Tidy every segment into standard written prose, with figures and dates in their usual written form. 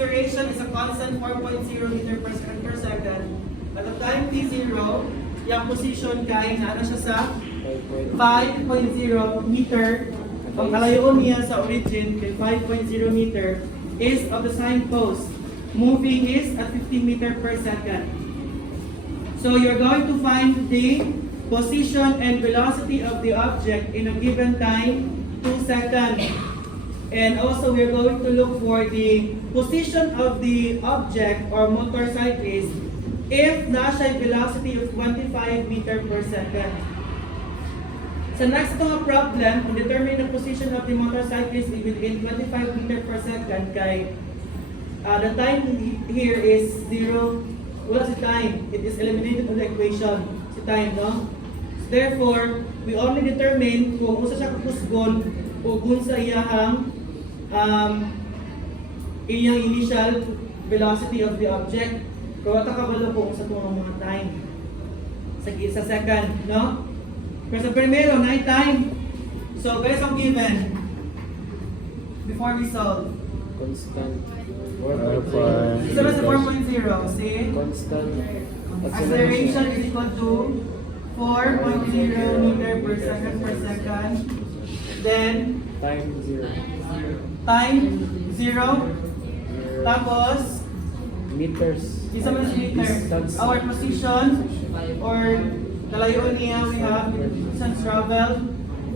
acceleration is a constant 4.0 meter per second. At the time t0, yung position kay na ano siya sa 5.0 meter. Ang kalayoon niya sa origin kay 5.0 meter is of the signpost. Moving is at 15 meter per second. So you're going to find the position and velocity of the object in a given time, 2 seconds. And also we're going to look for the position of the object or motorcyclist if nasa velocity of 25 meter per second. Sa next to problem, to determine the position of the motorcyclist within 25 meter per second kay the time here is 0. Wala si time. It is eliminated on the equation. Si time, no? Therefore, we only determine kung usa siya kapusgon o kung sa iyang initial velocity of the object. Kung ata kabalo po sa itong mga time. Sa second, no? Pero sa primero, na time. So, based on given, before we solve, Constant. isa ba sa 4.0? See? Constant. Acceleration is equal to 4.0 meter per second. Then, Time 0. time 0. Tapos, Meters. isa man sa meter. Distance. Our position or kalayoon niya we have distance travel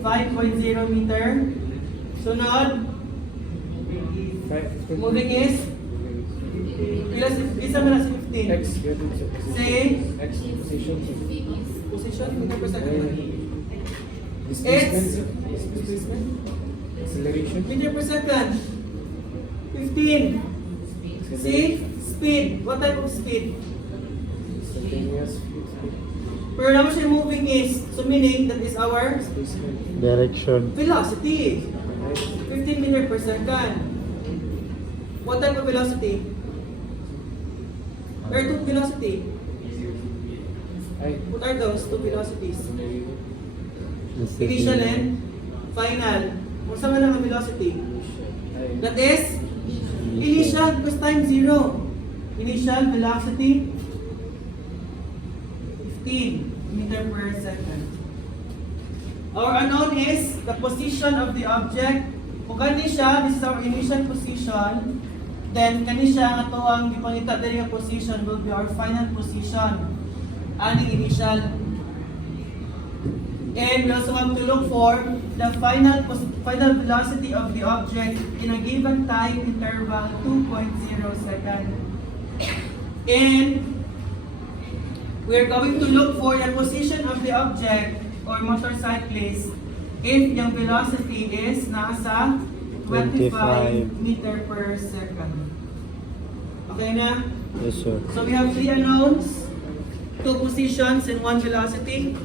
5.0 meter. Sunod, moving is isa man sa 15. X. Say, X position. position meter per second. Displacement. Acceleration. Meter per second. 15. See? Speed. What type of speed? Instantaneous speed. Pero naman siya moving is, so meaning that is our Displacement. Direction. velocity. 15 meter per second. What type of velocity? There are two velocity. Ay. What are those two velocities? This Initial and final. Kung saan man ang velocity? Ay. That is initial plus time 0. Initial velocity 15 meter per second. Our unknown is the position of the object. Kung kani siya, this is our initial position. Then kani siya nga tuwang gipangita diri nga position will be our final position. Aning initial. And we also have to look for the final velocity of the object in a given time interval 2.0 seconds. And we're going to look for the position of the object or motorcyclist if yung velocity is nasa 25 meter per second. Okay na? Yes, sir. So we have 3 unknowns, 2 positions, and 1 velocity.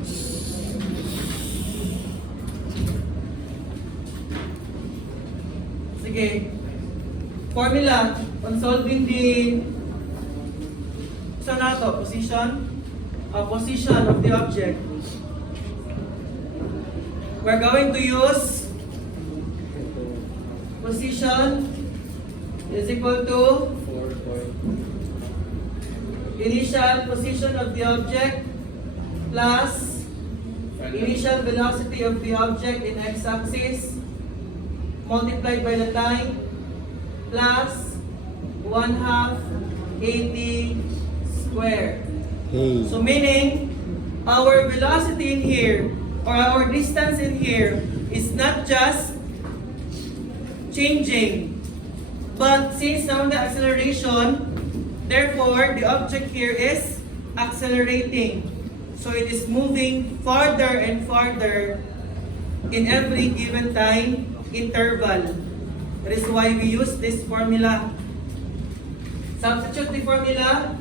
Sige. Formula on solving the position of the object. We're going to use position is equal to 4 point. initial position of the object plus initial velocity of the object in x-axis multiplied by the time plus 1/2 80 squared. Hey. So meaning our velocity in here or our distance in here is not just changing, but since now the acceleration, therefore the object here is accelerating. So it is moving farther and farther in every given time interval. That is why we use this formula. Substitute the formula.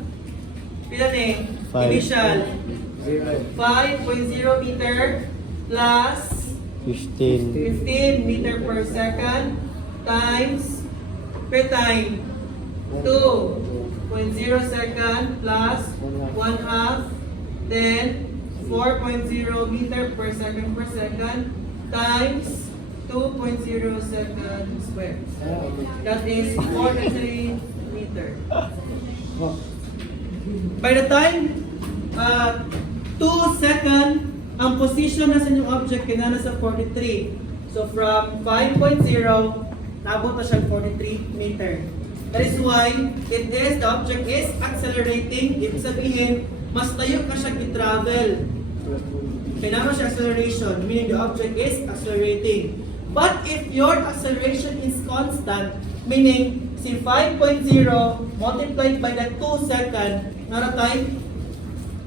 Pila ni? Five. Initial. 0. 5.0 meter plus 15. 15 meter per second times per time 2.0 second plus 1/2 then 4.0 meter per second times 2.0 second squared. That is 4 times 3 meter. Oh. By the time 2 second, ang position na sa inyong object kaya nasa 43. So from 5.0, nabot na siya 43 meter. That is why the object is accelerating. Ibig sabihin, mas tayo ka siya i-travel. Kailangan siya acceleration, meaning the object is accelerating. But if your acceleration is constant, meaning si 5.0 multiplied by the 2 second, nara tayo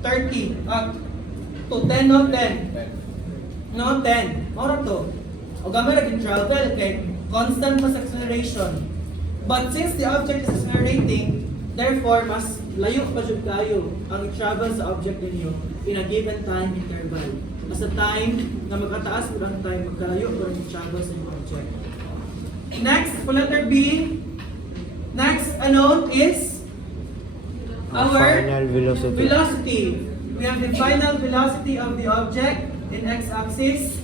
30. To 10 no 10. No 10. Mora to. O gamay naging travel kay constant mas acceleration. But since the object is accelerating, therefore mas layo pa jud kayo ang i-travel sa object ninyo in a given time interval. As a time na magkataas mo ang time, magkalayo mo ang i-travel sa inyong object. Next, for letter B, next unknown is our Final velocity. velocity. We have the final velocity of the object in x-axis,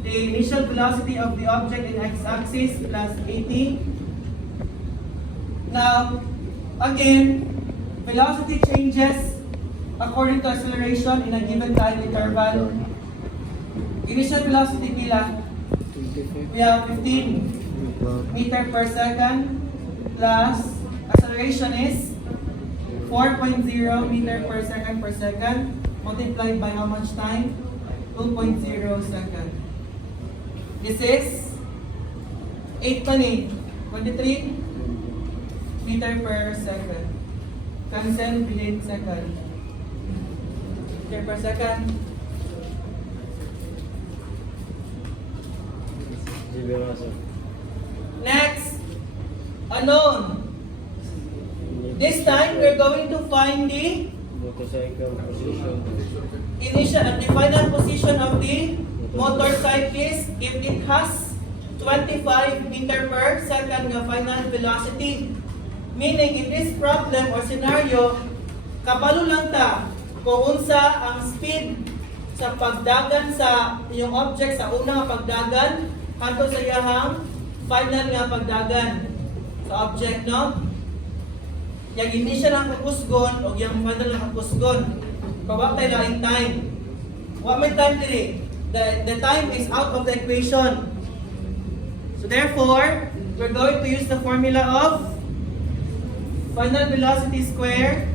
the initial velocity of the object in x-axis plus 80. Now, again, velocity changes according to acceleration in a given time interval. Initial velocity pila? 25. We have 15 meter per second plus acceleration is 4.0 meter per second multiplied by how much time? 2.0 second. This is 8 pa ni 23 meter per second. Cancel within second. Meter per second. Next, unknown. This time we're going to find the Motorcycle position. initial and the final position of the motorcyclist if it has 25 meter per second nga final velocity. Meaning in this problem or scenario, kabalo lang ta kung unsa ang speed sa pagdagan sa yung object sa una nga pagdagan kanto sa iyahang final nga pagdagan sa object, no? Yang initial ang kakusgon o yung final ang kakusgon. Kawa tayo laing time. What may time diri? The time is out of the equation. So therefore, we're going to use the formula of final velocity square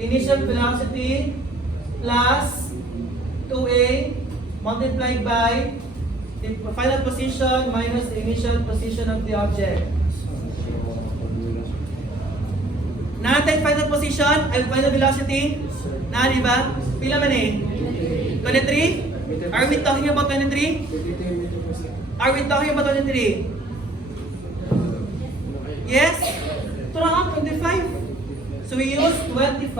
initial velocity plus 2a multiplied by the final position minus the initial position of the object. Natin final position ay final velocity. Na di ba? Pila man eh? 23? Are we talking about 23? 23 meter per second. Are we talking about 23? Yes? Ito na nga, 25. So we use 25.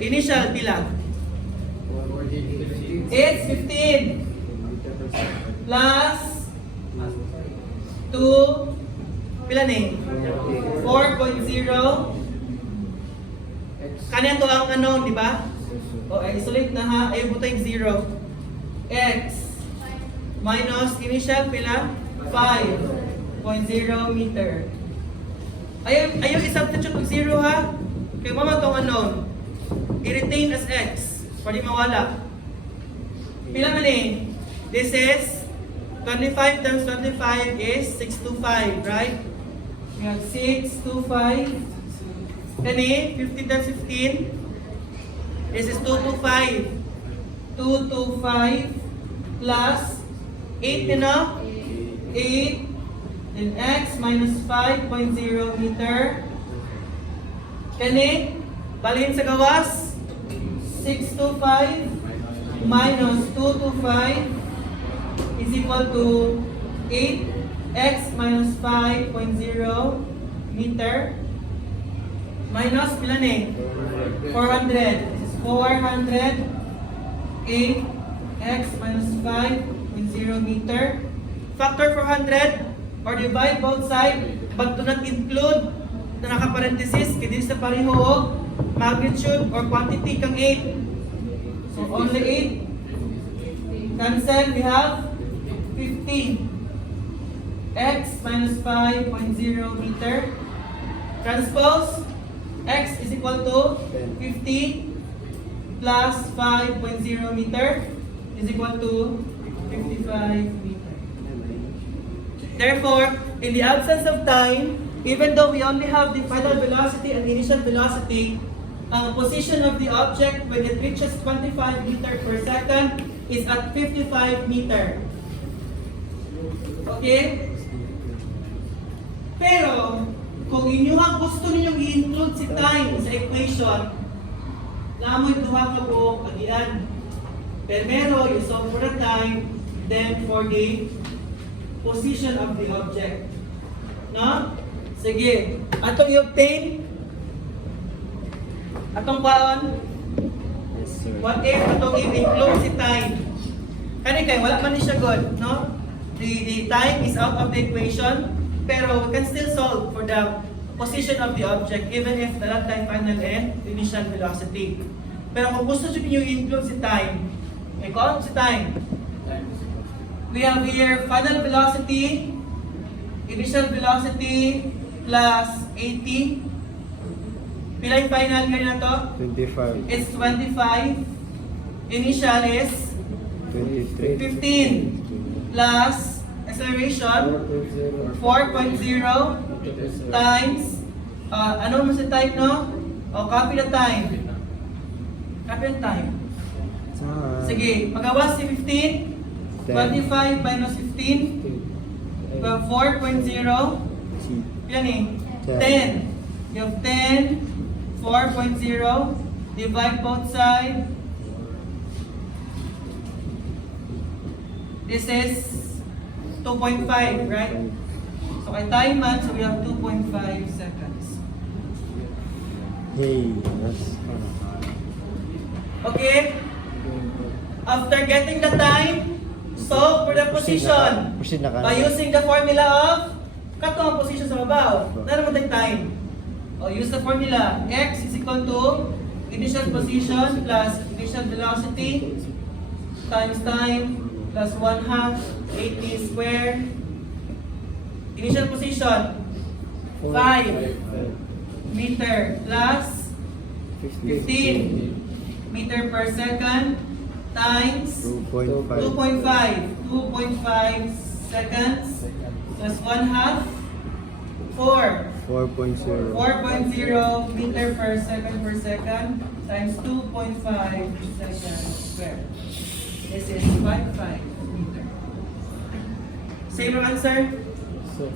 Initial pila? It's 15 meter per second. plus 2 pila ni? 4.0. Kanya to ang unknown, di ba? O, isolate na ha. Ayaw buto yung 0. X minus initial pila? 5.0 meter. Ayaw i-substitute ng 0 ha. Kaya mama itong unknown. I-retain as X. Pwede mawala. Pila man eh? This is 25 times 25 is 625, right? We have 625. Kani, 15 times 15. This is 225. 225 plus 8, you know? 8. Then x minus 5.0 meter. Kani, balhin sa gawas. 625 minus 225 is equal to 8x minus 5.0 meter. Minus pila ni? 400. This is 400. 8x minus 5.0 meter. Factor 400 or divide both sides but do not include na naka-parenthesis kaya sa pareho og magnitude or quantity kang 8. So only 8. Cancel, we have 15. x minus 5.0 meter. Transpose x is equal to 50 plus 5.0 meter is equal to 55 meter. Therefore, in the absence of time, even though we only have the final velocity and initial velocity, ang position of the object when it reaches 25 meter per second is at 55 meter. Okay? Pero, kung inyong gusto ninyong i-include si time sa equation, namoy duha ka buok agian. Primero, you solve for the time, then for the position of the object. No? Sige. Atong i-obtain, atong paon, Yes, sir. what if atong i-include si time? Kani kay wala man ni siya good, no? The time is out of the equation, pero we can still solve for the position of the object even if the time final and initial velocity. Pero kung gusto niyo i-include si time, kung si time, we have here final velocity, initial velocity plus 80. Pila yung final ngayon na to? 25. It's 25. Initial is 23. 15 plus acceleration 4.0 times ano mo sa time, no? O copy the time. Copy the time. Sige, magawa si 15. 25 minus 15. 4.0. Yan eh. 10. You have 10. 4.0. Divide both sides. This is 2.5, right? So kay time man, so we have 2.5 seconds. Hey, that's Okay? After getting the time, solve for the position. Proceed na ka. By using the formula of kato ang position sa mabaw. Naramod ang time. O, use the formula. X is equal to initial position plus initial velocity times time plus 1/2 80 squared. Initial position 5 meter plus 15 meter per second times 2.5. 2.5 seconds plus 1/2 4 4.0. 4.0 meter per second times 2.5 seconds squared. This is 5.5 meter. Same ang answer? So,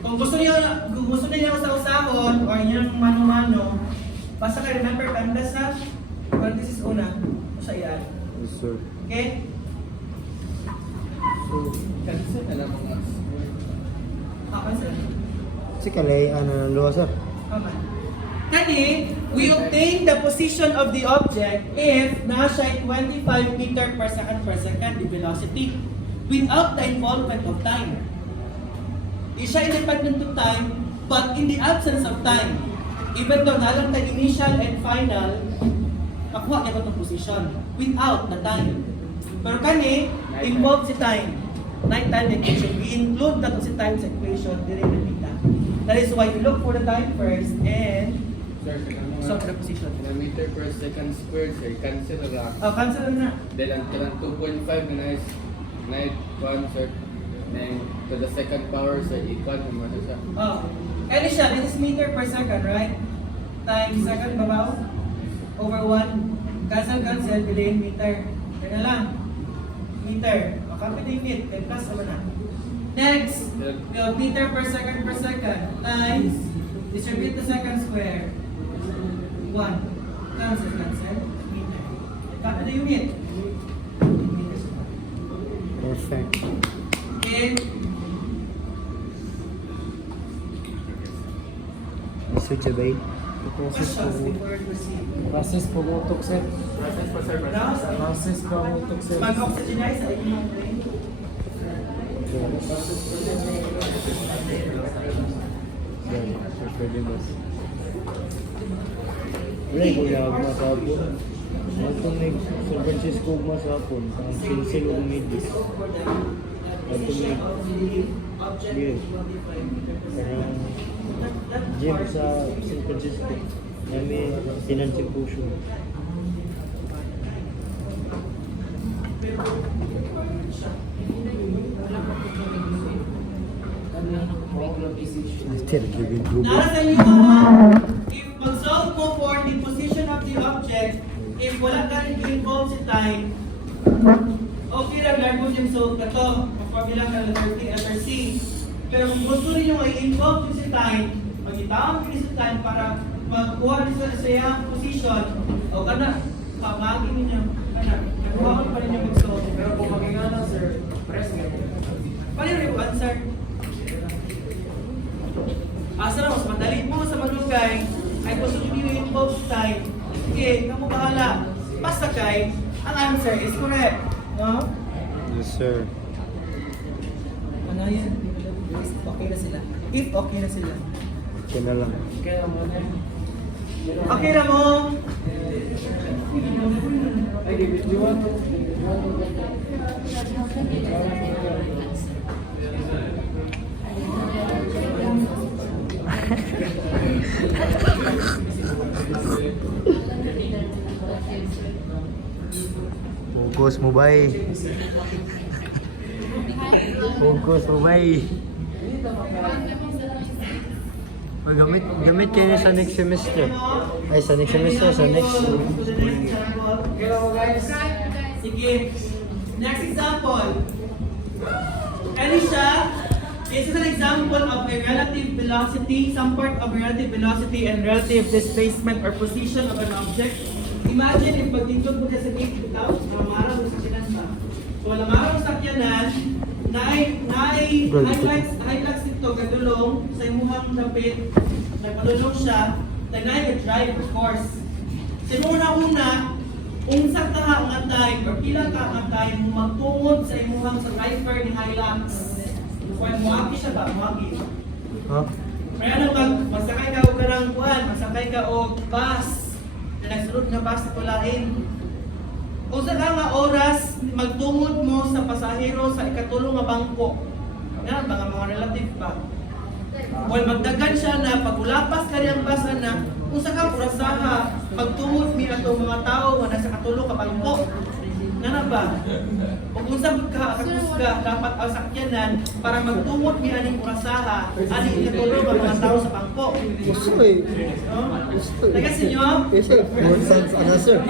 Kung gusto niyo sa usahon or yung mano-mano, basta kayo remember banda sa parenthesis una sa iyan. Yes, sir. Okay? cancel na lang mga Okay, sir. Si Kalay, ano nang luwa, sir? Tama. Kani, we obtain the position of the object if nasa 25 meter per second the velocity without the involvement of time. Di siya independent of time, but in the absence of time, even though nalang tayo initial and final, nakuha niya ba itong position without the time. Pero kani, involved si time. Night time equation. We include that si time sa equation, direct na kita. That is why you look for the time first and Sir, solve the position. meter per second squared, sir, cancel na lang. Oh, cancel na. Then, ang 2.5 na nice, night 1, sir. Then, to the second power, sir, equal naman na siya. Oh. And siya, this is meter per second, right? Times second, babaw. Over 1. Cancel, bilhin, meter. Yan na lang. Meter. O, copy the unit. Then plus naman na. Next, we have meter per second times distribute the second square. 1. Cancel. Meter. Copy the unit. Meters. Perfect. Okay. Switch abay. Questions before we proceed. Process po utok, sir. Now, Process po utok, sir. mag-oxygenize sa inyong brain. Ray, kuya, masapon. Matong San Francisco masapon. Ang pencil o midis. position of the object Yeah. will be 5 meter per Parang second. That gym part sa is- San Francisco. May tinansi puso. Pero, siya. Still giving blue. Nara sa inyo, if mag-solve mo for the position of the object, if wala ka rin involve si time, okay lang, learn mo yung solve ka to. Mag-formula ka letter T, letter C. Pero kung gusto rin yung i-involve si time, mag-itawag kayo si time para magkuha rin sa iyang position, o kana, pamagin ninyo, kana, nagkuha pa rin yung mag-solve. Pero kung magigana, sir, press nga. Paano yung answer? Asa na mas madali mo sa malugay ay gusto nyo yung involve time. Sige, kamu bahala. Basta kay, ang answer is correct. No? Yes, sir. Ano yan? Okay na sila. If okay na sila. Okay na lang. Kaya mo na. Okay na mo? Ay, you want to? Focus mo ba eh? Focus mo ba eh? Gamit kayo sa next semester. Ay, sa next semester, sa next. Kaya mo guys? Sige. Next example. Ano siya? This is an example of a relative velocity, some part of relative velocity and relative displacement or position of an object. Imagine if pagtindog mo sa gate bitaw, namara mo sa sakyanan ba? So, namara mo sa sakyanan, highlights dito, gadulong, sa imuhang dapit, nagpadulong siya, nag-drive of course. Sa una, unsa ka ang atay, or pila ka ang atay, mo magtungod sa imuhang sa driver ni Hilux. Kung muaki siya ba? Muaki. Huh? Kaya ano pag masakay ka o karang buwan, masakay ka o bus, na nagsunod nga bus na tulain. Kung sa nga oras, magtungod mo sa pasahero sa ikatulong nga bangko. Yan, mga relative pa. Well, magdagan siya na pagulapas ka niyang bus na, kung sa kang urasaha, pagtungod mi ato mga tao nga nasa katulong ka bangko. Nga ba? Kung usab ka kakusga, dapat ang sakyanan para magtungod mi aning urasaha, aning ikatulong ang mga tao sa bangko. Gusto eh. No? Gusto eh. Taga sinyo? Yes, sir. More sense, ano, sir?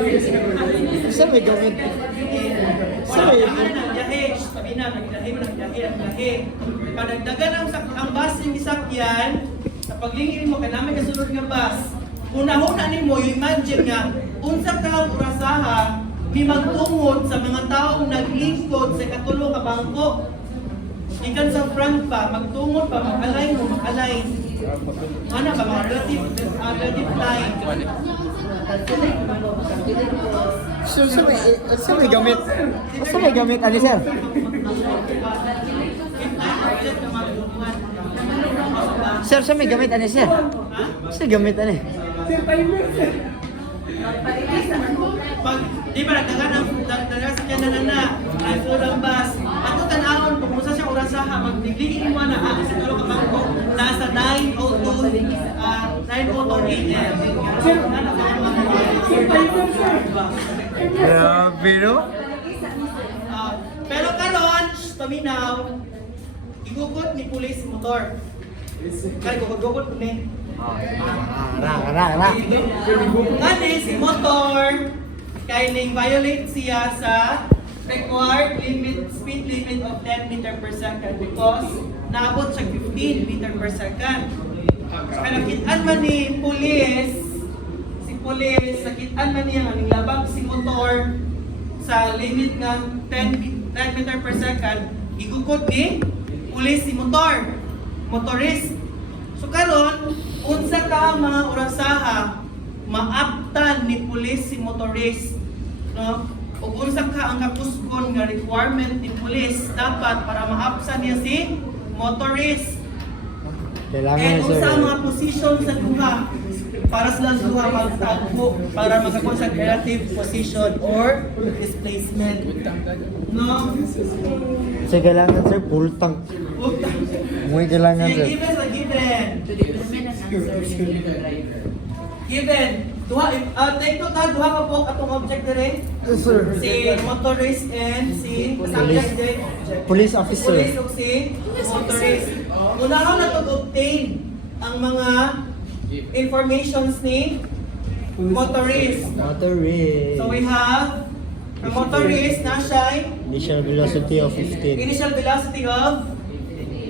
Sir, may gamit. Wala ka na ng biyahe. Sabi na, nagbiyahe. Panagdagan ang bus yung isakyan, sa paglingin mo, kailangan kasunod nga bus. Una-una ni mo, you imagine nga, unsa ka ang urasaha, may magtungod sa mga taong naglingkod sa katulong ka bangko. Ikan sa front pa, magtungod pa, mag-align mo, mag-align. Ano ba, mga relative line. Sir, may gamit. Sir, may gamit, ano, sir? Sir, may gamit, ano, sir? Sir, gamit, ano? Pag, di ba, nagdagan sa kanya na, ay full ang bus. Ato tanawon, kung musa siya orasaha, magdigligin mo na, sa tulong ka bangko, nasa 9:02 AM. Grabe, no? Pero karon, paminaw, igugot ni pulis motor. Kaya gugot ko ni. Ra. Ngani si motor kay ning violate siya sa required speed limit of 10 meter per second because naabot siya 15 meter per second. So kaya nakitaan man ni pulis, nakitaan man niya ang labag si motor sa limit nga 10 meter per second, igukot ni pulis si motorist. So karon, unsa ka ang mga orasaha, maaptan ni pulis si motorist, no? Ug unsa ka ang kapuskon nga requirement ni pulis dapat para maapsan niya si motorist. Kailangan, And sir. unsa ang mga position sa duha? para silang duha magtagpo para makakuha sa relative position or displacement. No? Kasi kailangan sir, full tank. Muy kailangan Sige, sir. given sa given. To determine an answer with the driver. Given. Duha, take note ha, duha ka po atong object dire. Yes sir. Si motorist and si subject din. Police officer. Police o si motorist. Una ka na to-obtain ang mga informations ni motorist. Motorist. So we have a motorist na siya Initial velocity of 15. initial velocity of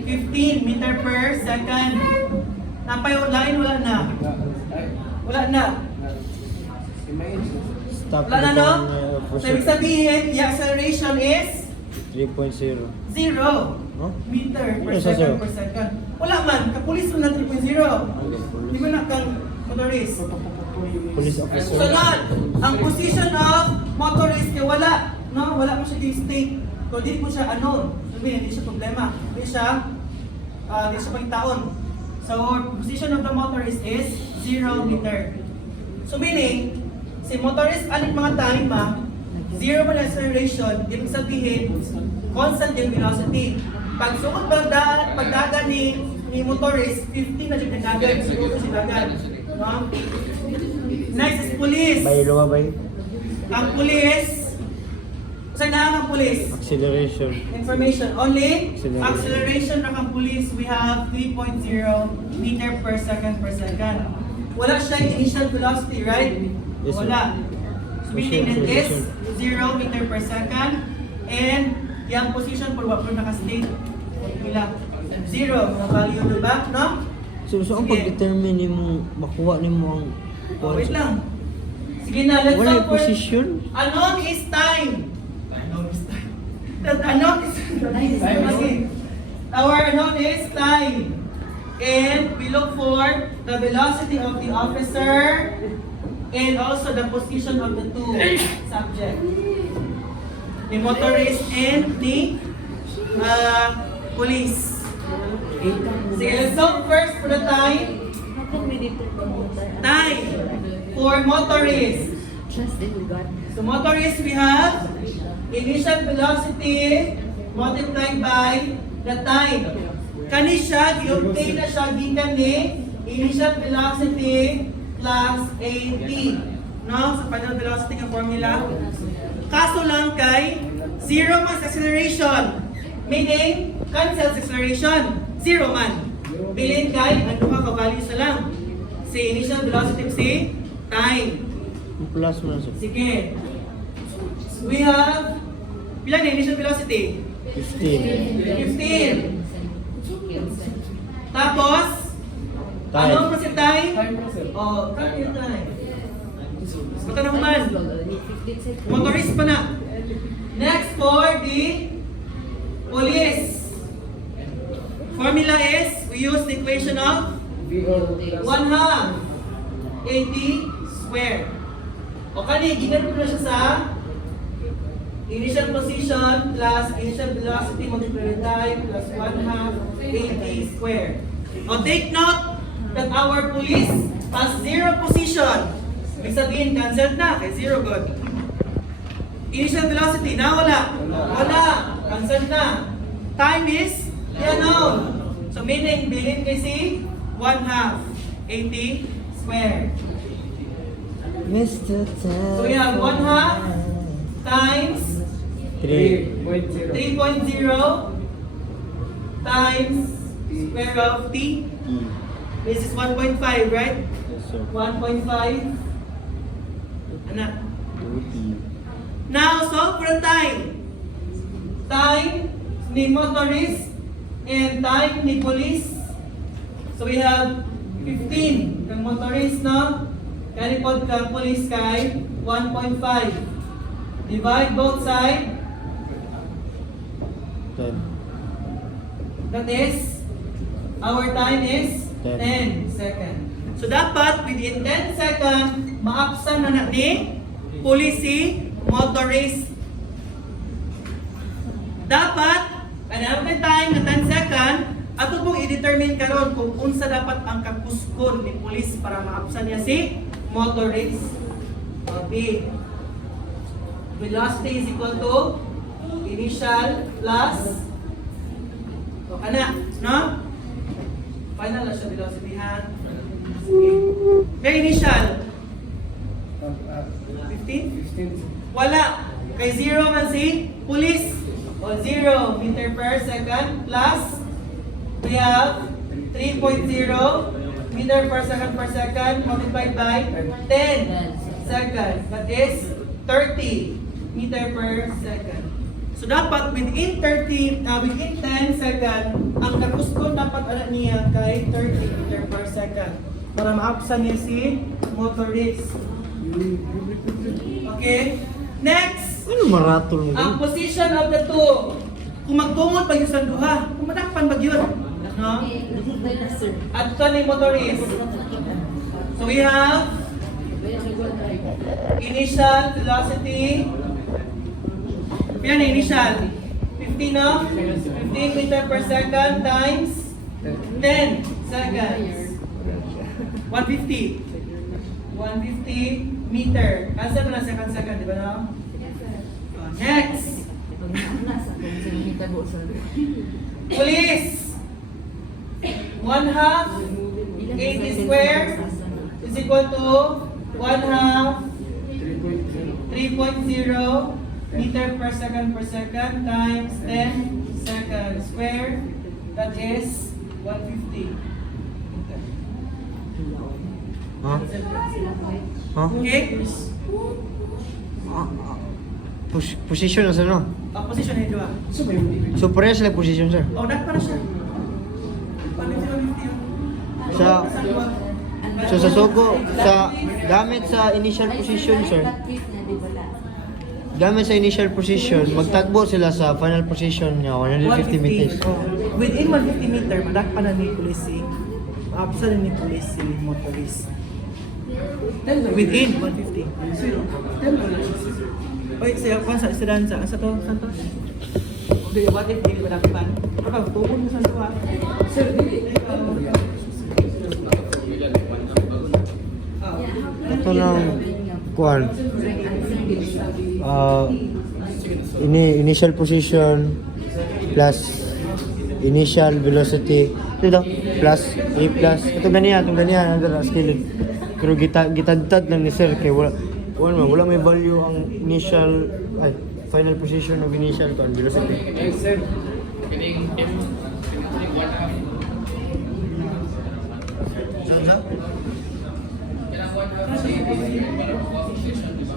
15 meter per second. Napayulain, wala na. Wala na. Stop Wala na, no? for So, ibig sabihin, the acceleration is 3.0. 0 Huh? meter per Ano sa zero? second per second. Wala man, kapulis mo na 3.0. Di ba na kang motorist? Police officer. Sunod, ang position of motorist kay wala. No, wala mo siya state. Kung di mo siya ano, sabihin, hindi siya problema. Hindi siya pangitaon. So, position of the motorist is 0 meter. So, meaning, si motorist, aling mga time 0 man acceleration, ibig sabihin, constant yung velocity. Pag sukot pagdagan ni motorist, 15 na siya nagdagan. Siguro si dagan. No? Next is police. Bay, luwa bay. Ang police, saan na ang police? Acceleration. Information. Only Acceleration. acceleration ng ang police, we have 3.0 meter per second per second. Wala siya initial velocity, right? Yes, sir. Wala. So, meaning that is Acceleration. 0 meter per second and yung position for what naka-state. Wala. 0, mga value, diba? No? So ang Sige. pag-determine mo, makuha ni mo ang Oh, wait lang. Sige na, let's Wala go yung for... position? Anon is time. Anon is time. Anon is okay. Our anon is time. And we look for the velocity of the officer and also the position of the two subjects. The motorist and the police. Sige, let's go first for the time. How can we determine motor? Time for motorist. Trust in God. So motorist, we have initial velocity multiplied by the time. Kani siya, i-obtain na siya gikan ni initial velocity plus AT. No? Sa final velocity ng formula. Kaso lang kay 0 man sa acceleration. Meaning, cancel sa acceleration. 0 man. Bilin kay, ano ka value sa lang. Si initial velocity si time. plus mo na sir. Sige. We have, ilan na initial velocity? 15. 15. Tapos, Time. ano mo si time? Time po, sir. Oh, cut yung time. Punta na man. 15 seconds. Motorist pa na. Next for the police. Formula is, we use the equation of 1/2 AT squared. O kani, ginano na siya sa initial position plus initial velocity multiplied by time plus 1/2 AT squared. O take note that our police has 0 position. Ibig sabihin, cancelled na, kay 0 good. Initial velocity, na wala. Wala, cancelled na. Time is unknown. So meaning, bilhin kay si 1/2 AT squared. Mr. Time. So we have 1/2 times 3. 3.0 times square of t. This is 1.5, right? Yes sir. 1.5. Anak. 2T. Now, solve for the time. Time ni motorist and time ni police. So we have 15 kang motorist, no? Kalipod kang police kay 1.5. Divide both sides. 10. That is, our time is 10 seconds. So dapat within 10 seconds, maapsan na ni police si motorist. Dapat, another time na 10 seconds, ato pong i-determine determine karon kung unsa dapat ang kakuskon ni pulis para maapsan niya si motorist. B. Velocity is equal to initial plus ana, no? Final na siya velocity ha. Sige. Kaya initial 15? Wala. Kay 0 man si police. O 0 meter per second plus we have 3.0 meter per second multiplied by 10 seconds. That is 30 meter per second. So dapat within 10 second, ang kakuskon dapat ala niya kay 30 meter per second para maapsan niya si motorist. Okay? Next! Ano maratol mo? Ang position of the two. Kung magtungod pa yun sa duha, kung madakpan ba yun? No? Sir. At ito ni motorist. So we have initial velocity. Yan initial. 15 no? 15 meter per second times 10 seconds. 150. 150 meter. Cancel mo na second, di ba no? Next! Police! 1/2 80 square is equal to 1/2 3.0 meter per second times 10 seconds square. That is 150. Ha? Ha? Okay? Position na sa no? Position na yun. So pareha sila position sir. Oh, dapat na siya. Paano sila 50? Sa sugo, sa gamit sa initial position sir. Gamit sa initial position, magtagbo sila sa final position niya 150 meters. Oh. Within 150 meter, madakpan na ni police si absent ni police si motorist. Within 150. Oy, saya pa sa dansa. Asa to? Saan to? Okay, what if hindi madakpan? Kapag tungkol mo sa duha. Sir, dili. Ito ng kuwan. Initial position plus initial velocity. Ito plus A plus. Itong ganiyan, ang dala skilling. Pero gitagtad lang ni sir kay wala may value ang initial final position of initial con velocity. Yes, sir. Kining M. Kining 1/2. Kailangan 1/2 para makuha position, di ba?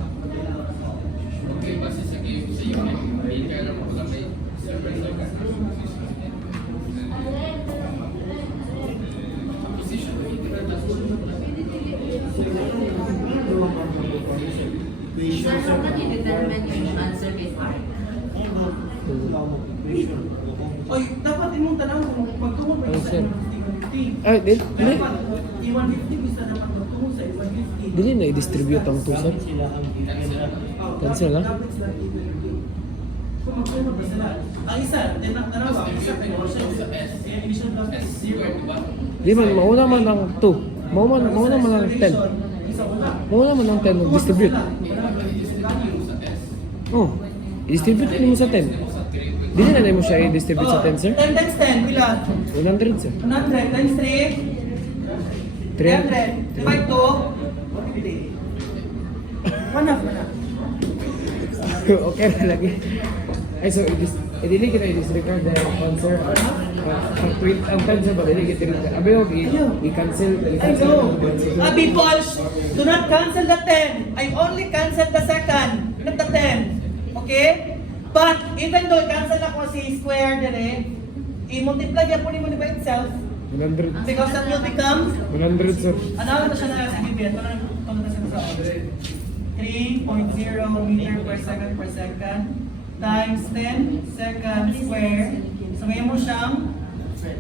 Okay, base sa game sa unit, may kaya naman ko lang may server sa position of Oy, dapat imong tanaw kung magtungkol pa sa 150. Ah, di- Dapat, yung 150 bisa dapat magtungkol sa 150. Dili na i-distribute ang tusok. Cancel lang? Dapat sila i-distribute. Kung magtungkol pa sila. Ang isa, tanaw ba? Ang isa, initial velocity is 0. Di man, mauna man ang 2. Mauna man ang 10. Isa wala. Mauna man ang 10 mag-distribute. Oh, i-distribute mo sa 10. Dili na mo siya i-distribute sa 10, sir? 10 times 10, pila? 100, sir. 100 times 3. 300. Divide to 150. 1/2 na. Okay na lagi. Ay, so, dili kita i-disregard dahil ang sir. Ang tweet, ang 10, sir, ba? Dili kita rin. Abi, i-cancel. I know. People, do not cancel the 10. I only cancel the second, not the 10. Okay? But even though cancel ako si square dire, i-multiply niya po ni mo by itself 100. because that will become 100, sir. ano na siya na sige bien, parang na siya sa 3.0 meter per second times 10 second square. So ngayon mo siyang 100, sir.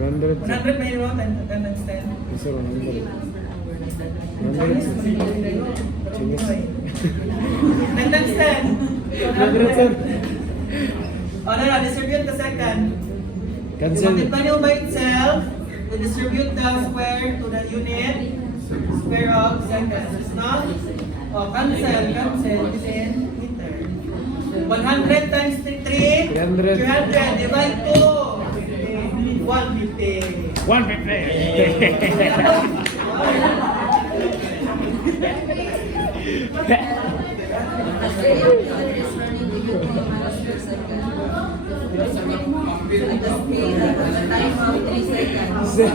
100 na yun, 10 times 10. Yes, sir, 100. 10 times 10. 100, sir. O na, distribute the second. Cancel. Multiply nyo by itself, to distribute the square to the unit, square of seconds. No? Oh, cancel, within meter. 100 times 3, 300. 300, divide 2. 150. 150. Kasi yung meter is running to you for miles per second. The time of 3 seconds. Sir,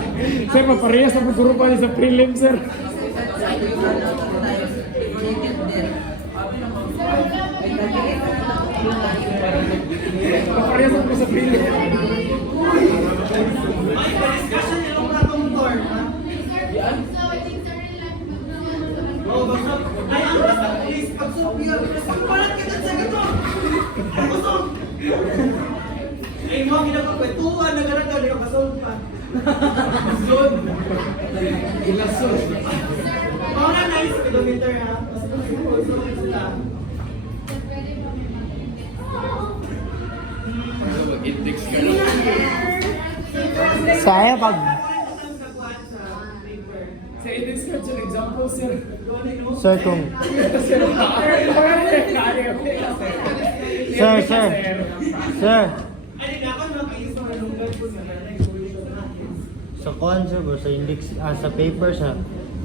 maparehas na pagkurupa niya sa prelim, sir. So you run out of time before you get there. Nag-delay ka na lang yung time. Maparehas na po sa prelim. Ay, discussion yung motor. Yan? Oh, basta, ay, ang basta, please, pag-sopya, pagpalat kita sa gato. Pag-usok. Ay, mo, ginapagkwetuhan, nagaragal, yung kasolve pa. Solve. Ilason. Mga na 9 kilometer, ha? Basta, solve sila. Mag-index ka lang. Saya pag Sir, i-describe yung example, sir. sir kung Sir, sir Ay, di na ako nakaisip sa malunggay po sa nanay. sa kuan sir bro, sa index sa paper sa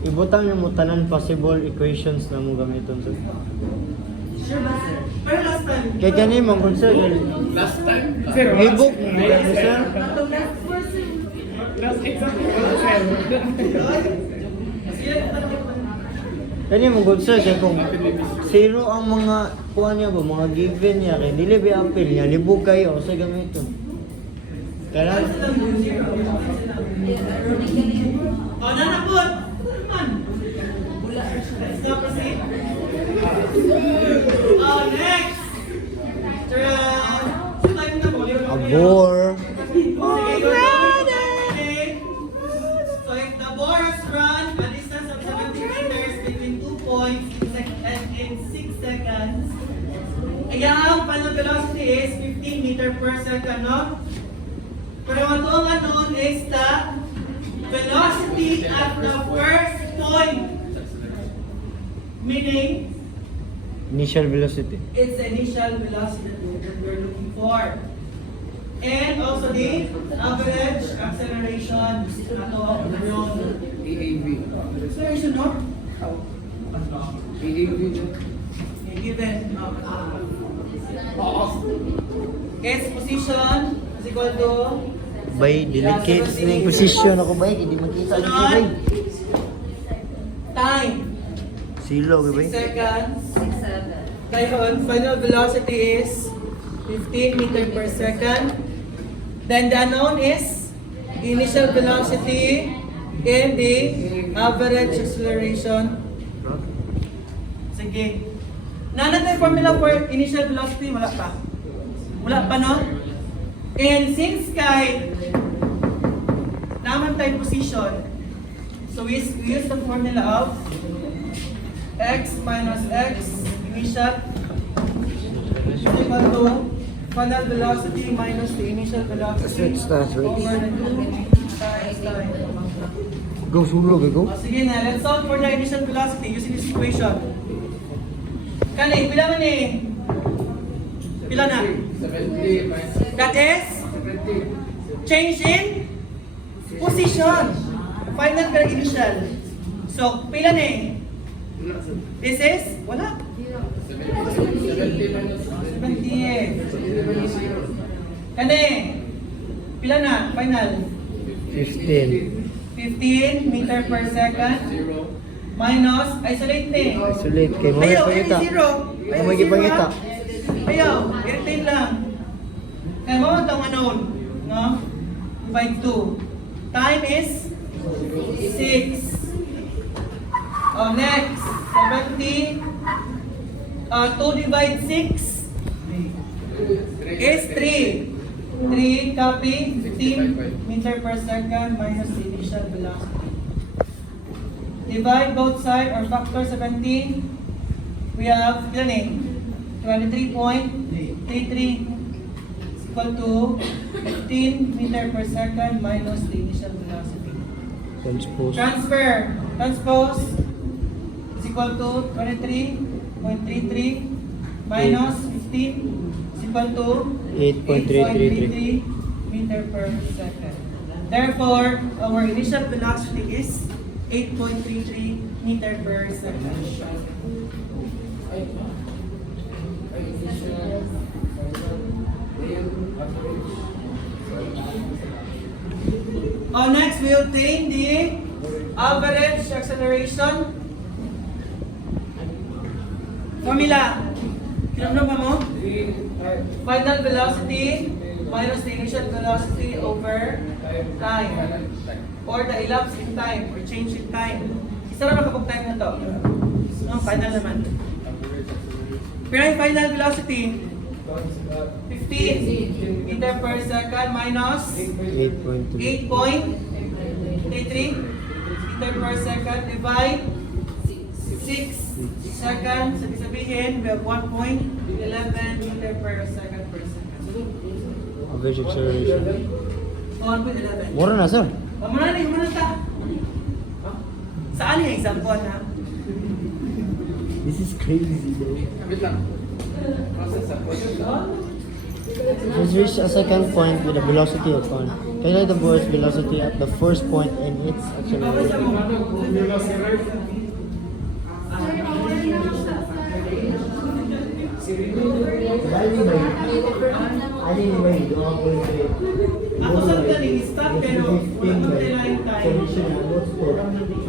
ibutang yung tanan possible equations na mo gamiton sir. Sure ba, sir? Pero last time, Kaya gani mo kung sir Last time? Sir, ibuk sir. last example, sir. Kani mo good sir kaya kung zero ang mga kuan niya ba mga given niya kay dili ba appeal niya libog kayo sa gamiton. Kaya oh, nanapot! Man! Let's go proceed. Oh, next! Turn! Sa time na po, di ba? abor Sige, go. Okay. So if the ball is run a distance of 70 meters between 2 points in 6 seconds, ang final velocity is 15 meter per second, no? Pero ang unknown is the velocity at the first point. Meaning, initial velocity. it's the initial velocity that we're looking for. And also the average acceleration. EAV. Acceleration, no? EAV. Given its position is equal to Bay delicate na yung position ako bay hindi makita ni sunod, bay. time, Silo ka bay. 6 seconds. 6, 7. Ngayon, final velocity is 15 meter per second. Then the unknown is the initial velocity and the average acceleration. Sige. Nanatay formula for initial velocity, wala pa. Wala pa, no? And since kahit naman tayo position, so we use the formula of x minus x initial is equal to final velocity minus the initial velocity Switch na, switch. over the 2 times time. Go sulog go. Sige na, let's solve for the initial velocity using this equation. Kani, pila man eh? Pila na? 70 minus That is 70. change in position. Final pero initial. So, pila na eh? This is? Wala. 70 minus 70 eh. Kani, pila na? Final. 15. 15 meter per second minus, isolate na eh. Isolate kay mo Ayaw, pangita. zero. Mo magipangita. Ayaw, i-retain lang. Kaya mo itong unknown, no? Divide 2. Time is 6. Oh, next, 70. 2 divide 6 is 3. 3 copy, 15 meter per second minus the initial velocity. Divide both sides or factor 17. We have, ilan eh? 23.33. equal to 15 meter per second minus the initial velocity. Transpose. Transpose is equal to 23.33 minus 15 is equal to 8.333 meter per second. Therefore, our initial velocity is 8.33 meter per second. Next, we obtain the average acceleration formula. Kinamdam ba mo? Final velocity minus the initial velocity over time. Or the elapsed in time, or change in time. Isa na makapag time na to. No, final naman. Pero yung final velocity, 15 meter per second minus 8.2. 8.33 meter per second divide 6 seconds. Sabi sabihin, we have 1.11 meter per second per second. Average acceleration. 1.11. Mura na, sir. Muna ta. Saan yung example, ha? This is crazy, bro. Wait lang. Process sa Just reach a second point with a velocity of 1. Calculate the burst velocity at the first point and its acceleration. Ako sa galing stop pero ang line time.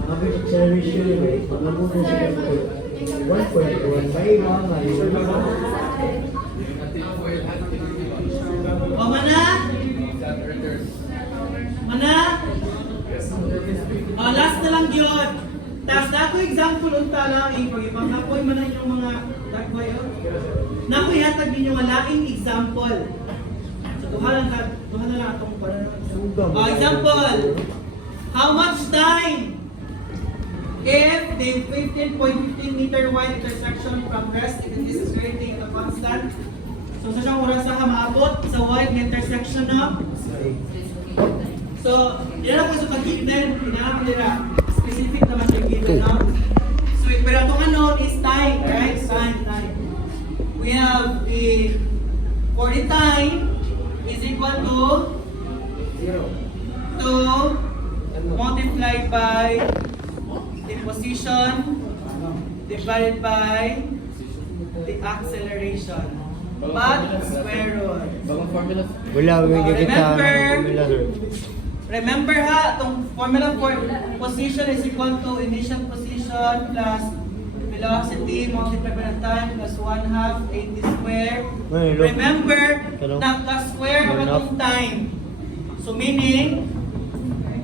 Average acceleration rate, pag nabuto siya ng 1.1, may mga O mana? Mana? O last na lang yun. Tapos dako example unta lang pag nakoy man na yung mga dagway yun. Nakoy hatag ninyo nga laing example. So duha na lang atong example. How much time if the 15.15 meter wide intersection from rest if it is creating a constant? So sa siyang oras na maabot sa wide intersection na. So, yan ako sa pag-given, pinaka specific naman yung given, no? So, pero itong ano is time, right? Time. We have the, for the time is equal to multiplied by the position divided by the acceleration. But square root. Bagong formula. wala, may kita formula, sir. Remember ha, itong formula for position is equal to initial position plus velocity multiplied by the time plus 1/2 80 square. Ay, look. Remember, Hello. naka-square ang Enough. atong time. So meaning,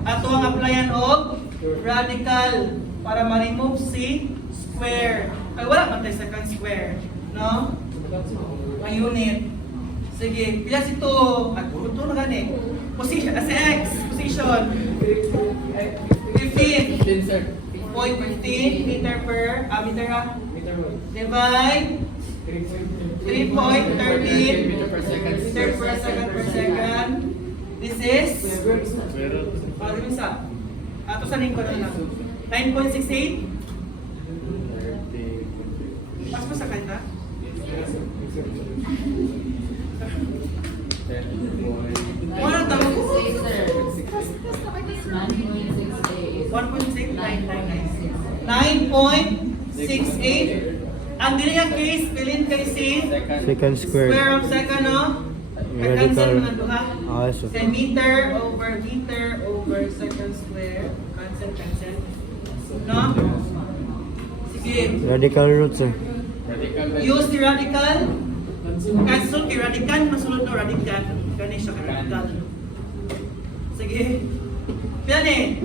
ato ang applyan og radical para ma-remove si square. Ay wala man tayo second square, no? Ang unit. Sige, pila si to? At puro to na gani. Position, as x, position. 15. 15, sir. 0.15 meter per, meter ha? Divide 3.13 meter per second. meter per second. This is? Ano yung isa? Ato sa lingkod na lang. 9.68? Pas pa sa kanta? Wala tawag ko. 1.6? 9.68. Ang dili nga case, pilin kay si Second square. square of second, no? Radical. Cancel mga duha. So, Then meter over second square. Cancel. No? Sige. radical root, sir. Radical by Use the radical. Cancel kay radical. Masulod no radical. Gani siya kay radical. Sige. Pilan eh?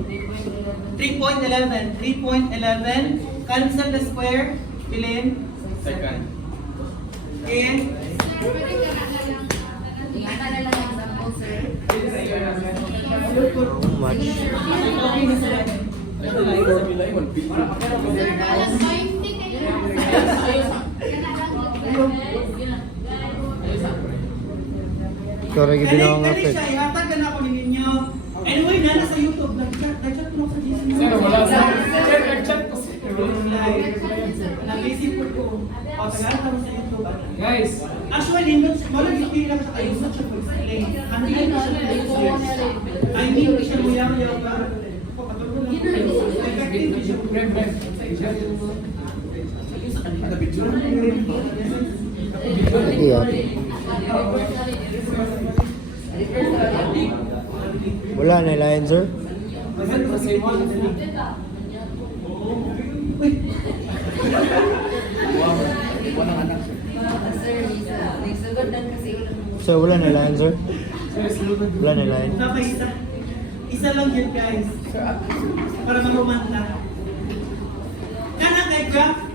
3.11. 3.11. Cancel the square. Pilin. second. And How much? okay na sila. Formula yun. Sorry, Kani ginawa nga kani siya, ihatag na ako ninyo. Anyway, na nasa YouTube, nag-chat ko lang sa GC. Sir, wala sa... Sir, nag-chat ko sir. Nag-isip ko ko. O, tagaan ka mo sa YouTube. Guys, Actually, wala gipili lang siya kayo sa siya pag-explain. Ano yun na siya pag-explain? I mean, siya muyaw-yaw ba? Effective siya. Hindi ah. Wala na line, sir. Sir, wala na line, sir. Wala na line. Okay, isa lang yun guys. Para mahumanta.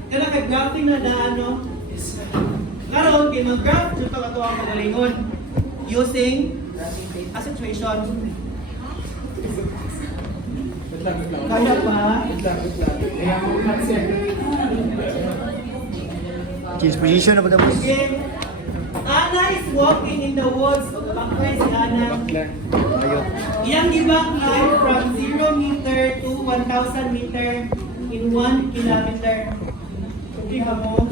Kana kay graphing na daano. Karon kay mag-graph jud to ato ang pagalingon using a situation. Kaya pa? Change position na ba tapos? Okay. Ana is walking in the woods. Bakay si Ana. Ayun. Iyang gibang line from 0 meter to 1,000 meter in 1 kilometer. Okay ha mo?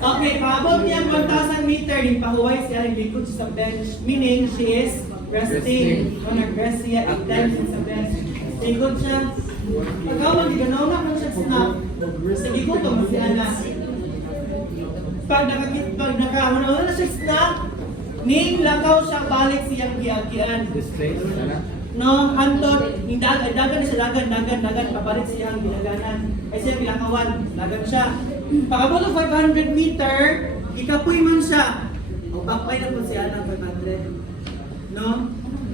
Okay, paabot niya 1,000 meter, yung pahuway siya, hindi ko sa bench. Meaning, she is resting. O nag-rest siya 8 times sa bench. Ikot siya. Pagkaw, mag-iganaw na kung siya snap. Sige ko ito, si Ana. Pag nakahuna na siya snap, ning lakaw siya balik siyang giagian. No, hantod, dagan na siya, dagan, pabalik siya ang ginaganan. Ay siya pilakawan, dagan siya. Pagkabot ng 500 meter, ikapoy man siya. O bakpay na po siya ng 500. No?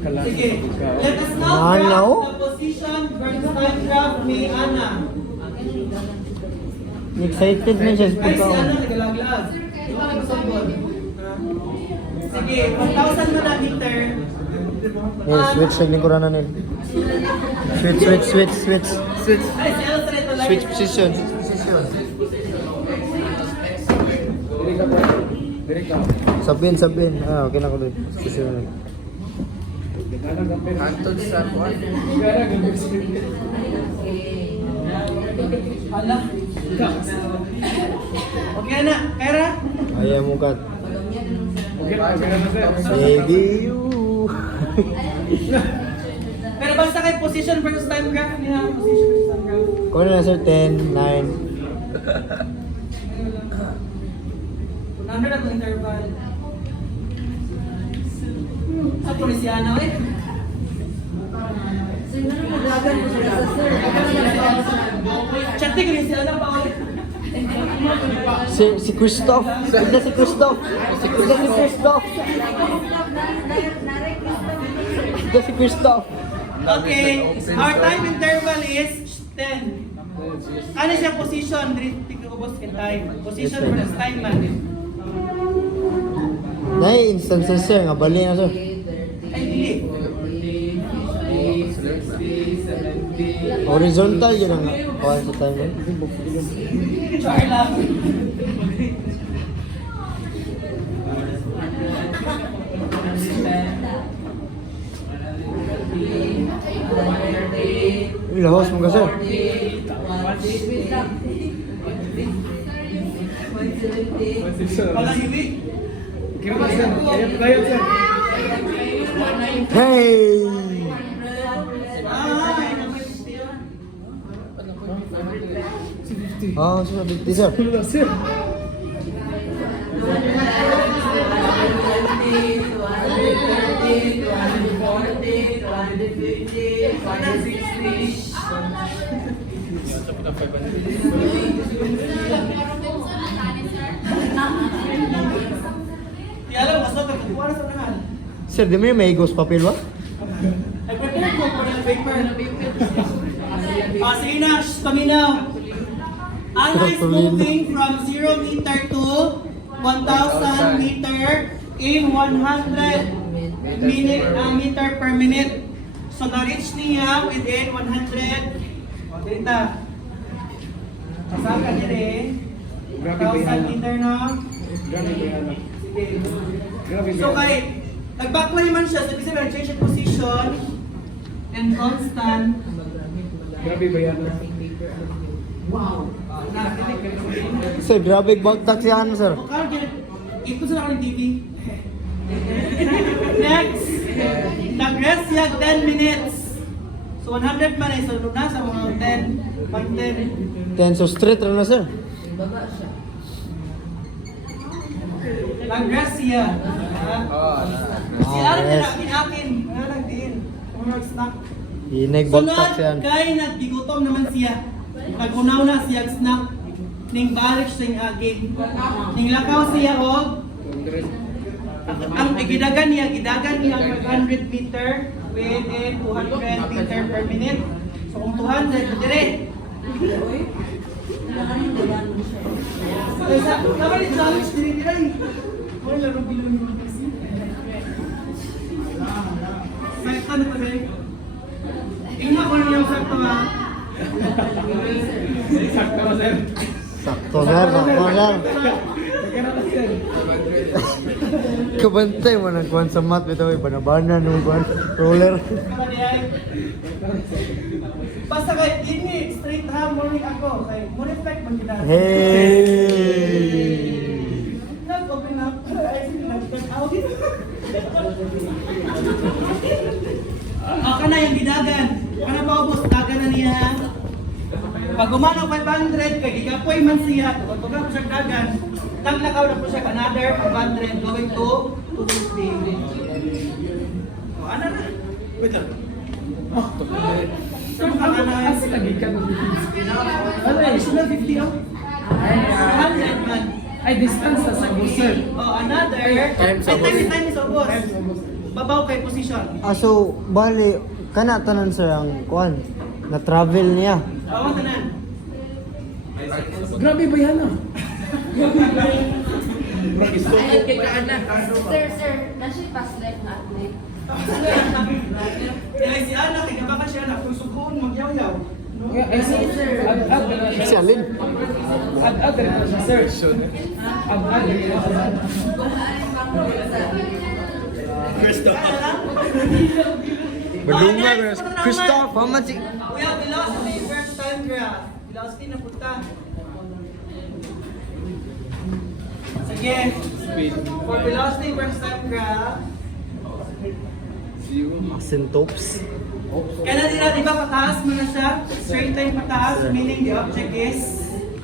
Sige, let us now graph the position versus time graph ni Ana. Excited na siya sa Ay, si pagkaon. Ana nagalaglag. Sige, 1,000 mo na meter. Yes, switch sa lingkuran na nila. Switch. Ay, si Ana sa ito Switch lang. position. direct ka. Sabihin. Ah, okay na ko doon. Susunod. Antod sa kuwan. Hala. Okay na, Kara? Ayaw mo kat. Okay na sir. Baby you. Pero basta kay position versus time graph niya, position versus time graph. Kung na sir, 10, 9. 100 na itong interval. Sa polisiano eh. Chati ko rin si Ana pa ulit. Si Christoph. Ito si Christoph. Ito si Christoph. Okay, our time interval is 10. Ano siya position? Tingnan ko boss kay time. Position versus time man. Nay, instances sir, nga bali na sir. Ay, dili. Horizontal yun ang kawal sa time yun. Char lang. Lahos mo ka sir. Wala hindi. Kayo sir. Hey! Ay, Oh, sir, 50 sir. Sir. Di alam, basta nagkukuha na sa unahan. Sir, di mo yung may ghost papel ba? Ay, prepare ko for the paper. Sige na, paminaw. Ana is moving from 0 meter to 1,000 meter in 100 meter per minute. So, na-reach niya within 100. O, dito. Pasaka dire. Grabe ba 1,000 yan? meter na. Grabe ba yan? Sige. Grabe ba So yan? kay nag-backline man siya, so kasi change yung position and constant. Grabe ba yan? Wow. Sir, grabe bagtak siya ano, sir. O karo ito sa ng TV. Next. Nag-rest siya 10 minutes. So 100 man so nasa mga 10, 110. 10 so straight rin na, sir. Baba siya. Nag-rest siya. Si Ah, Aaron rest. na akin. Ano nagdiin? Kung nag-snack. Inay bagtak Sunod, siya. kay nagbigutom naman siya. Nagunaw na siya snack. Ning balik siya agi. Ning lakaw siya og ang gidagan niya ang 500 meter within 200 meter per minute. So kung 200 dire. Sa naman ni challenge dire dire. Mo laro bilon ni kasi. Sakto na pa rin. Tingnan ko lang yung sakto ha. Sakto ba, sir? Sakto, sir. Sakto, sir. Nagkaroon na, sir. Kabantay mo ng kuwan sa mat. Bitaw, banabana nung kuwan. Roller. Basta kay ini straight ha morning ako kay mo reflect man kita. Hey! Nag-open up. Ay nag-out. Na yung gidagan. Kana ba ubos dagan na niya. Pag umano 500 kay gigapoy man siya, pag ko siya dagan, tang nakaw na po siya another 500 going to 250. O ano na? Wait lang. So ka na Kasi nagikan mo. ano additional 50 oh? 100 man. Ay, distance na sa bus, sir. Oh, another. Time sa boss. Time is ubos. Babaw kay position. So, bali, kana tanan sir ang kuwan. Na-travel niya. Bawang tanan. Grabe ba yan, ah? Ayun kay Kaana. Sir, nasa pass left at me. Kaya si Ana, kaya baka siya na kung sukuon magyaw-yaw. No? Ay, sir. Ad-ad na lang Si siya. Alin? Ad-ad na lang siya, sir. Ad-ad na lang siya. Badunga, Next, Christoph, haman si... Kuya, velocity first time graph. Velocity na punta. Sige. For velocity first time graph, Asymptotes. kaya nila, di ba pataas mo na siya? Straight line pataas, meaning the object is?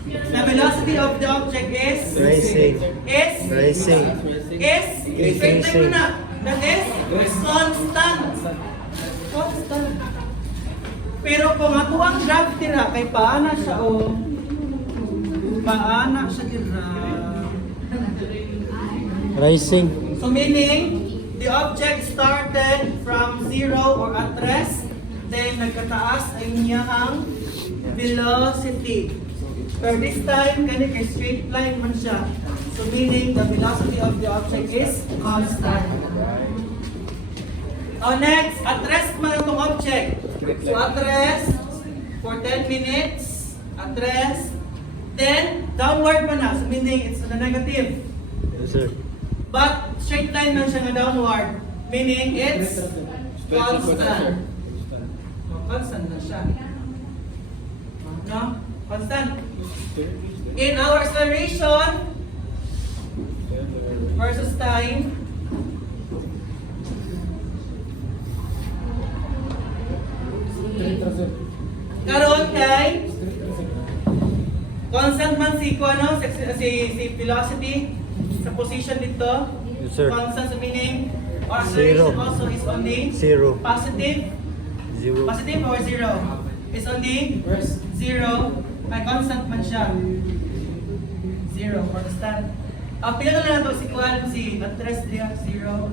The velocity of the object is? Racing. Is? Racing. Is? Straight line mo na. That is? Constant. Constant. Pero kung ako ang graph tira, kay paana siya o paana siya tira. Racing. So meaning, the object started from 0 or at rest, then nagkataas ay niya ang velocity. Pero this time, kani kay straight line man siya. So meaning, the velocity of the object is constant. Oh, next, at rest man itong object. So at rest, for 10 minutes, at rest, then downward man na. So meaning, it's on the negative. Yes, sir. But straight line man siya nga downward, meaning it's constant. Constant na siya. No? Constant. In our acceleration versus time, karon kay constant man si ano si velocity sa position dito. Yes, sir. Constant sa meaning or acceleration Zero. also is only Zero. positive. Zero. Positive or zero? It's only zero. May constant man siya. Zero, constant. Pila na lang ito si Kuan, si address niya, zero.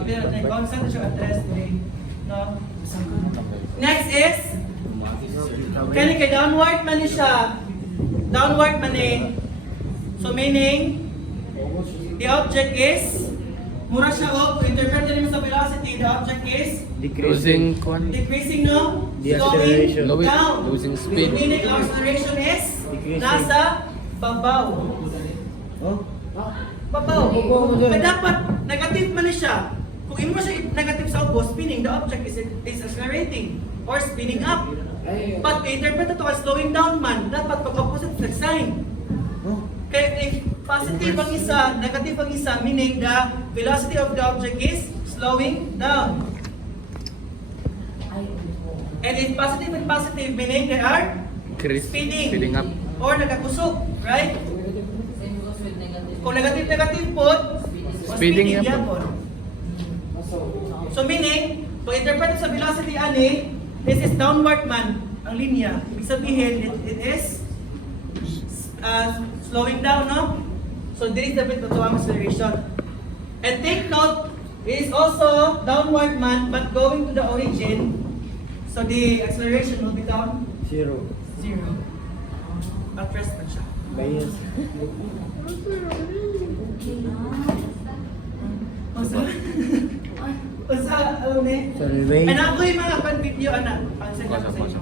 Pila na constant siya address niya. No? Next is, kani kay downward man ni siya. Downward man eh. So meaning, the object is Mura siya o, kung interpret nyo sa velocity, the object is Losing kwan. decreasing, no? The acceleration. Slowing down. Losing speed. Meaning our acceleration is Decreasing. nasa babaw. Oh? Babaw. Babaw mo dyan. Kaya dapat negative man na siya. Kung imo siya negative sa ubos, spinning, the object is accelerating or spinning up. Ay, But interpret ito as slowing down man, dapat pag-opposite flex sign. Oh? Kaya if positive ang isa, negative ang isa, meaning the velocity of the object is slowing down. And if positive and positive, meaning they are Speeding up. or nagakusog, right? Same goes with negative. Kung negative po, Speeding yan po. yapon. So meaning, kung interpret sa velocity ani, this is downward man ang linya. Ibig sabihin, it is slowing down, no? So this is the bit of acceleration. And take note, it is also downward man but going to the origin. So the acceleration will become 0. 0. At rest man siya. Bias. Usa, ano ni? Sorry, wait. Anak ko yung mga pan video, anak. Ang sa inyo.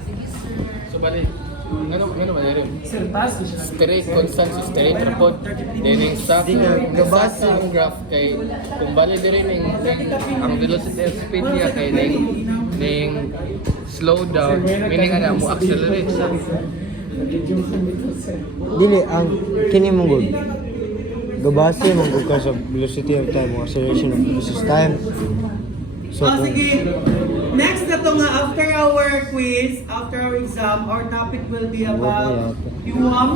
Sige, sir. So bali, ngano man rin. sir, taas ko siya. Straight, constant, straight rapod. Then yung sa gabasa ang graph kay kung bali din ning ang velocity of speed niya kay ning slow down, meaning ana mo accelerate siya. Nag-joke kami to, sir. Dili, ang kini mong good. Gabase mong good ka sa velocity of time or acceleration of velocity of time. So, Oh, sige. Next na to nga, after our quiz, after our exam, our topic will be about UAM,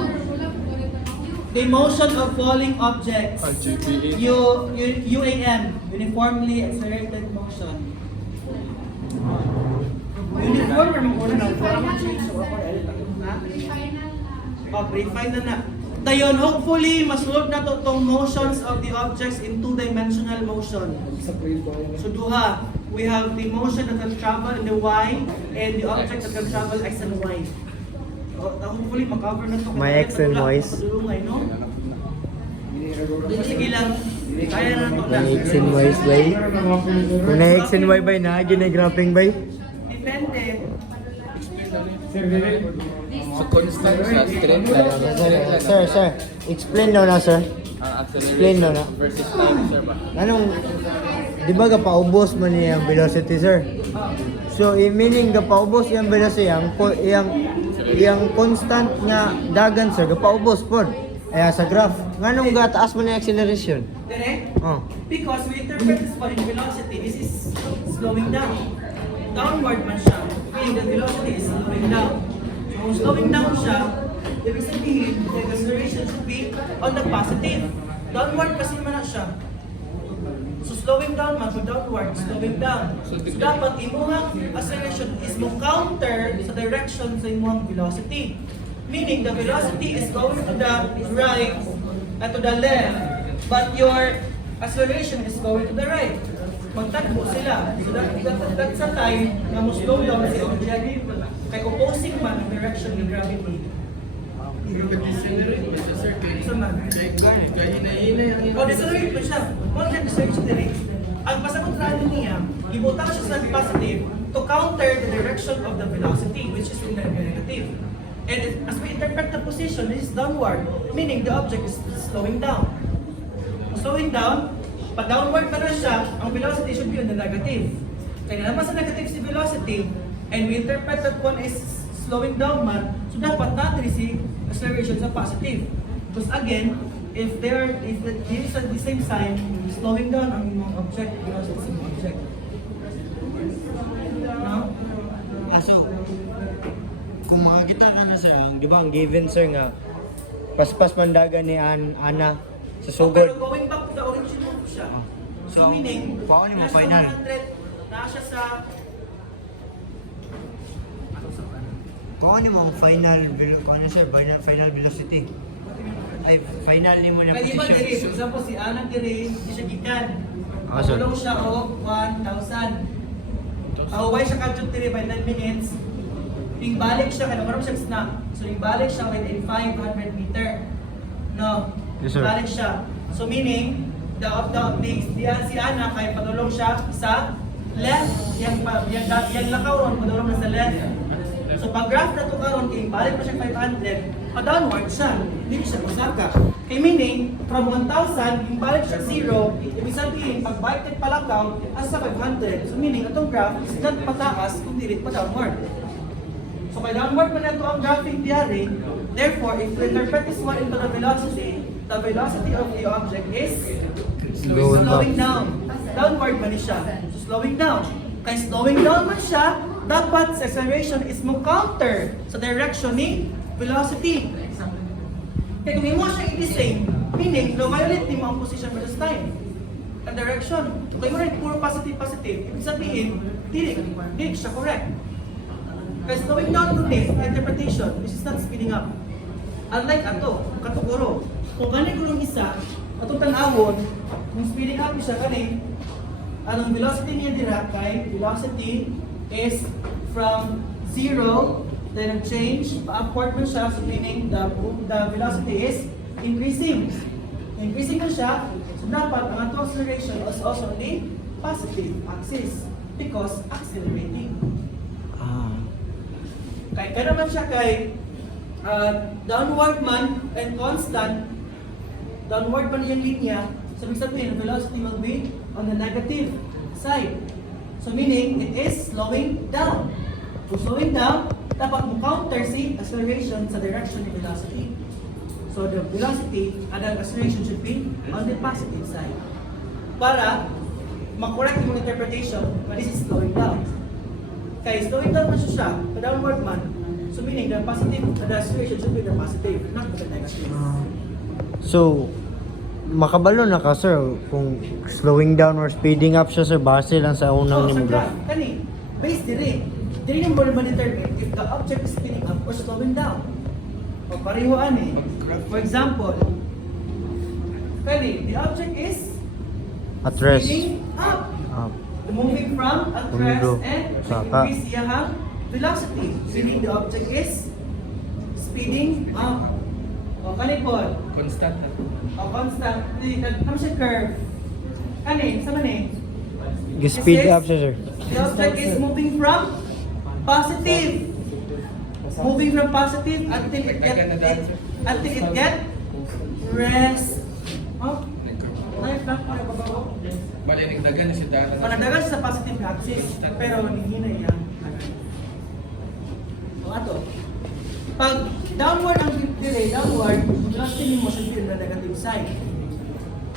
the motion of falling objects. UAM, uniformly accelerated motion. Uniform or mga na? Oh, pre-final na. Dayon, hopefully, masulod na to tong motions of the objects in two-dimensional motion. Sa grade ko. So duha, we have the motion that can travel in the Y and the object that can travel X and Y. Hopefully, makover na to. May X and Ys. Padulungay, no? Sige lang, kaya na to na. may X and Y bay. Kung na X and Y bay, na ginagrapping bay. Depende. Sir, dili. So constant siya, straight line. Sir, explain daw na, sir. Ang Explain daw na. acceleration versus time, sir ba? Anong, di ba gapaubos man niya ang velocity, sir? So, meaning gapaubos yung velocity, yung constant nga dagan, sir, gapaubos po. Ay, sa graph. Nganong gataas man yung acceleration? Direct? Oh. Because we interpret this one in velocity. This is slowing down. Downward man siya. Meaning the velocity is slowing down. So kung slowing down siya, ibig sabihin, the acceleration should be on the positive. Downward kasi naman na siya. So slowing down man, so downward, slowing down. So dapat imuhang acceleration is mo counter sa direction sa imuhang velocity. Meaning the velocity is going to the right and to the left, but your acceleration is going to the right. Magtagbo sila. So that's a time na mo slow down si object kay opposing man ang direction ng gravity. So man. O, decelerate mo siya. Huwag na decelerate. Ang pasakontrado niya, ibutang siya sa positive to counter the direction of the velocity, which is in the negative. And as we interpret the position, this is downward, meaning the object is slowing down. Slowing down, pag downward pa na siya, ang velocity should be on the negative. Kaya naman sa negative si velocity, and we interpret that one is slowing down man, so dapat natin si acceleration sa positive. Because again, if there is at the same sign, slowing down ang mga object, velocity sa mga object. No? So, kung makakita ka na, sir, di ba ang given, sir, nga paspas mandaga ni Ana sa So, sugod. pero going back to the original siya. So, meaning, paano mo nasa final? 100, nasa sa... Kung ano mo ang final velocity? Ay, final ni mo na Kaya iba diri, position. for example, si Ana diri, di siya gikan. Ah, sir. Tulong siya o 1,000. Why siya kadjud diri by 9 minutes? Yung balik siya, kaya naman siya snap. So yung balik siya within 500 meter. No, Yes, sir. balik siya. So meaning, si Ana kay padulong siya sa left, yang lakaw ron padulong na sa left. So pag graph na to karon kay balik pa siya 500, pa-downward siya, hindi siya kusaka. Kay meaning, from 1,000, yung balik siya 0, ibig sabihin, pag balik palakaw, asa 500. So meaning, itong graph is not pataas, kundi pa downward. So kay downward pa na ito ang graphing diary, therefore, if we interpret this one into the velocity of the object is slowing down. Downward man siya. So slowing down. Kaya slowing down man siya, dapat sa acceleration is mo counter sa direction ni velocity. Kaya kung mo siya i-same, meaning, no violate ni mo ang position versus time. Ang direction. Kung mo rin puro positive, ibig sabihin, hindi siya correct. Kaya slowing down to this interpretation, which is not speeding up. Unlike ato, katuguro. Kung ganit ko yung isa, atong tanawon, kung speeding up siya kanin, anong velocity niya dira kay velocity is from 0, then change, upward man siya, so meaning the velocity is increasing. Increasing na siya, so dapat ang atong acceleration is also on the positive axis because accelerating. Kaya naman siya kay downward man and constant, downward man yung linya, so ibig sabihin, the velocity will be on the negative side. So meaning, it is slowing down. So slowing down, dapat mo counter si acceleration sa direction ng velocity. So the velocity and the acceleration should be on the positive side. Para makorek yung interpretation, but this is slowing down. Kaya slowing down man siya, the downward man. So meaning, the positive, the acceleration should be the positive, not the negative. So, makabalo na ka sir kung slowing down or speeding up siya sir base lang sa unang So, nimo graph. kani, based diri. Diri yung mo determine if the object is speeding up or slowing down. O pareho ani. For example, kani, the object is At rest. speeding up. Moving from at Umigo. rest and Saka. increase iyang velocity. Meaning the object is speeding up. O kani po, Constant na. o constant, ano siya curve. Kani, sa mani? Speed up siya sir. The object is moving from positive. Moving from positive until it get rest. Oh, life lang para babago. Bali, nagdagan na si Dana. Panadagan siya sa positive axis, pero hihina yan. O ato, pag downward ang delay, downward, velocity mo should be on the negative side.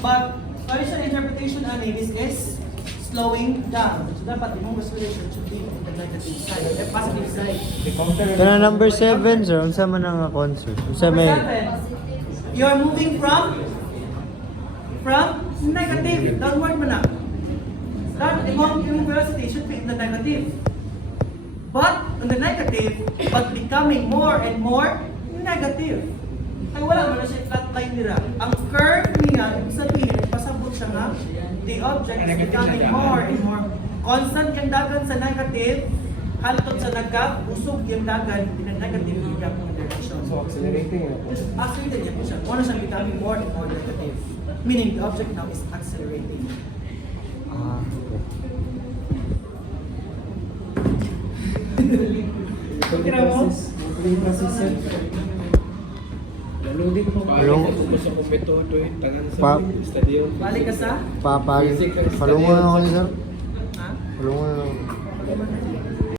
But, traditional interpretation ani is slowing down. So dapat yung acceleration should be on the negative side, the positive side. Kana number 7 sir, unsa man ang concert? Unsa may You're moving from negative, downward man na. That yung velocity should be in the negative. But on the negative, but becoming more and more negative. Ay wala man na siya flat line nila. Ang curve niya, ibig sabihin, pasabot siya nga, the object is becoming more and more. Constant yung dagan sa negative, haltot sa nagka-usog yung dagan in a negative direction. So accelerating na po. Accelerating yan po siya. Una siya becoming more and more negative. Meaning the object now is accelerating. Kira mo? Yung process sir. Loading po. Palong. Gusto ko metodo yung tanan sa Pa- stadium. Balik ka sa? palungan ako ni sir. Ha? Palungan ako. Balik man.